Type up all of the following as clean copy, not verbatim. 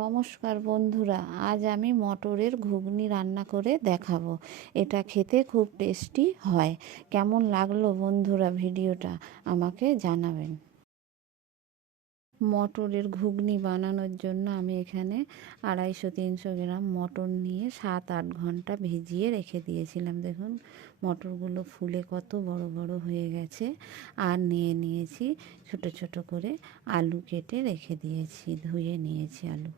নমস্কার বন্ধুরা, আজ আমি মটরের ঘুগনি রান্না করে দেখাবো। এটা খেতে খুব টেস্টি হয়। কেমন লাগলো বন্ধুরা ভিডিওটা আমাকে জানাবেন। মটরের ঘুগনি বানানোর জন্য আমি এখানে 250-300 গ্রাম মটর নিয়ে 7-8 ঘন্টা ভিজিয়ে রেখে দিয়েছিলাম। দেখুন মটরগুলো ফুলে কত বড় বড় হয়ে গেছে। আর নিয়েছি ছোট ছোট করে আলু কেটে রেখে দিয়েছি, ধুয়ে নিয়েছি আলু।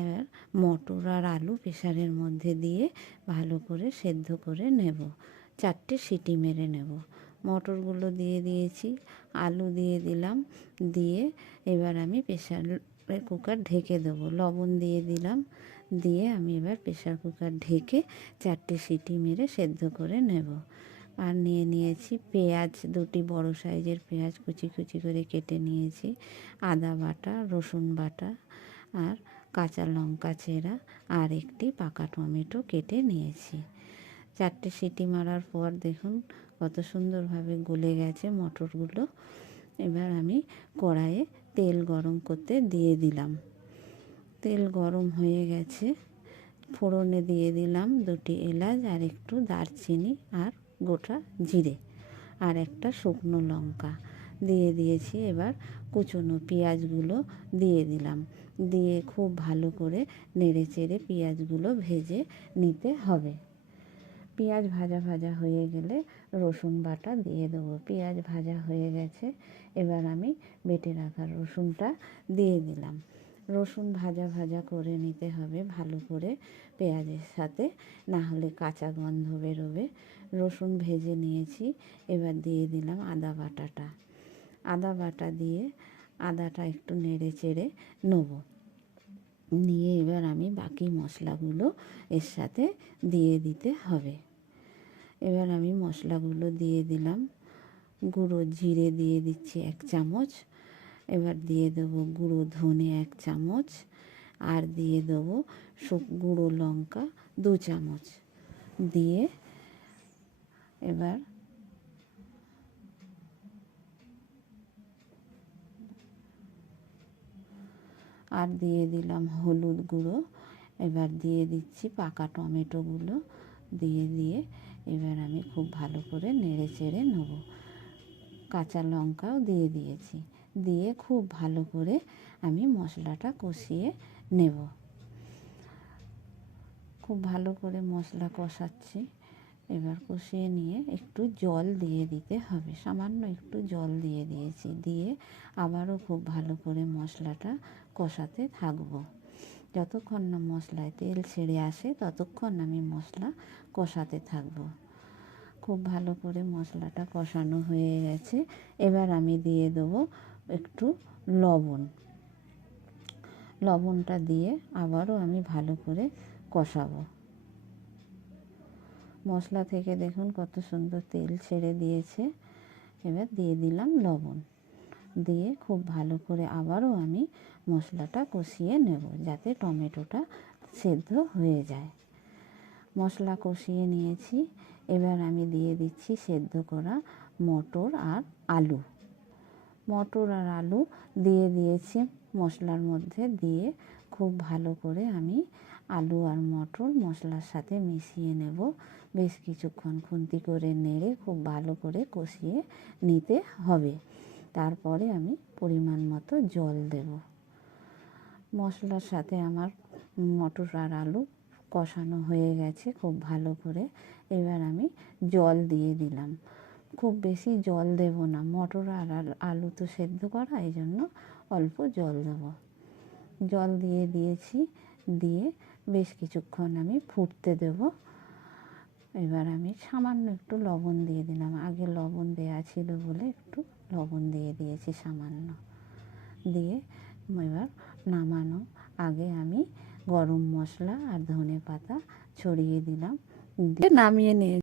এবার মটর আর আলু প্রেসারের মধ্যে দিয়ে ভালো করে সেদ্ধ করে নেব। 4টে সিটি মেরে নেব। মটরগুলো দিয়ে দিয়েছি, আলু দিয়ে দিলাম, দিয়ে এবার আমি প্রেসার কুকার ঢেকে দেবো। লবণ দিয়ে দিলাম, দিয়ে আমি এবার প্রেসার কুকার ঢেকে 4টে সিটি মেরে সেদ্ধ করে নেব। আর নিয়েছি পেঁয়াজ, 2টি বড় সাইজের পেঁয়াজ কুচি কুচি করে কেটে নিয়েছি, আদা বাটা, রসুন বাটা আর কাঁচা লঙ্কা চেরা আর একটি পাকা টমেটো কেটে নিয়েছি। 4টে সিটি মারার পর দেখুন কত সুন্দরভাবে গলে গেছে মটরগুলো। এবার আমি কড়াইয়ে তেল গরম করতে দিয়ে দিলাম। তেল গরম হয়ে গেছে, ফোড়নে দিয়ে দিলাম 2টি এলাচ আর একটু দারচিনি আর গোটা জিরে আর একটা শুকনো লঙ্কা দিয়ে দিয়েছি। এবার কুচনো পেঁয়াজগুলো দিয়ে দিলাম, দিয়ে খুব ভালো করে নেড়ে চেড়ে পেঁয়াজগুলো ভেজে নিতে হবে। পেঁয়াজ ভাজা ভাজা হয়ে গেলে রসুন বাটা দিয়ে দেবো। পেঁয়াজ ভাজা হয়ে গেছে, এবার আমি বেটে রাখা রসুনটা দিয়ে দিলাম। রসুন ভাজা ভাজা করে নিতে হবে ভালো করে পেঁয়াজের সাথে, না হলে কাঁচা গন্ধ বেরোবে। রসুন ভেজে নিয়েছি, এবার দিয়ে দিলাম আদা বাটাটা। আদা বাটা দিয়ে আদাটা একটু নেড়ে চেড়ে নেব। নিয়ে এবার আমি বাকি মশলাগুলো এর সাথে দিয়ে দিতে হবে। এবার আমি মশলাগুলো দিয়ে দিলাম। গুঁড়ো জিরে দিয়ে দিচ্ছি 1 চামচ, এবার দিয়ে দেবো গুঁড়ো ধনে 1 চামচ, আর দিয়ে দেবো গুঁড়ো লঙ্কা 2 চামচ দিয়ে এবার আর দিয়ে দিলাম হলুদ গুঁড়ো। এবার দিয়ে দিচ্ছি পাকা টমেটোগুলো দিয়ে এবার আমি খুব ভালো করে নেড়ে চেড়ে নেব। কাঁচা লঙ্কাও দিয়ে দিয়েছি, দিয়ে খুব ভালো করে আমি মশলাটা কষিয়ে নেব। খুব ভালো করে মশলা কষাচ্ছি। এবার কষিয়ে নিয়ে একটু জল দিয়ে দিতে হবে, সামান্য একটু জল দিয়ে দিয়েছি। দিয়ে আবারও খুব ভালো করে মশলাটা কষাতে থাকবো। যতক্ষণ না মশলায় তেল ছেড়ে আসে ততক্ষণ আমি মশলা কষাতে থাকবো। খুব ভালো করে মশলাটা কষানো হয়ে গেছে, এবার আমি দিয়ে দেবো একটু লবণ। লবণটা দিয়ে আবারও আমি ভালো করে কষাবো। মশলা থেকে দেখুন কত সুন্দর তেল ছেড়ে দিয়েছে। এবার দিয়ে দিলাম লবণ, দিয়ে খুব ভালো করে আবারও আমি মশলাটা কষিয়ে নেব যাতে টমেটোটা সেদ্ধ হয়ে যায়। মশলা কষিয়ে নিয়েছি, এবার আমি দিয়ে দিচ্ছি সেদ্ধ করা মটর আর আলু। মটর আর আলু দিয়ে দিয়েছি মশলার মধ্যে, দিয়ে খুব ভালো করে আমি আলু আর মটর মশলার সাথে মিশিয়ে নেব। বেশ কিছুক্ষণ খুন্তি করে নেড়ে খুব ভালো করে কষিয়ে নিতে হবে। তারপরে আমি পরিমাণ মতো জল দেব। মশলার সাথে আমার মটর আর আলু কষানো হয়ে গেছে খুব ভালো করে। এবার আমি জল দিয়ে দিলাম। খুব বেশি জল দেব না, মটর আর আলু তো সেদ্ধ করা, এই জন্য অল্প জল দেব। জল দিয়ে দিয়েছি, দিয়ে বেশ কিছুক্ষণ আমি ফুটতে দেব। এবার আমি সামান্য একটু লবণ দিয়ে দিলাম, আগে লবণ দেওয়া ছিল বলে একটু লবণ দিয়ে দিয়েছি সামান্য। দিয়ে এবার নামানো আগে আমি গরম মশলা আর ধনে পাতা ছড়িয়ে দিলাম, দিয়ে নামিয়ে নিয়ে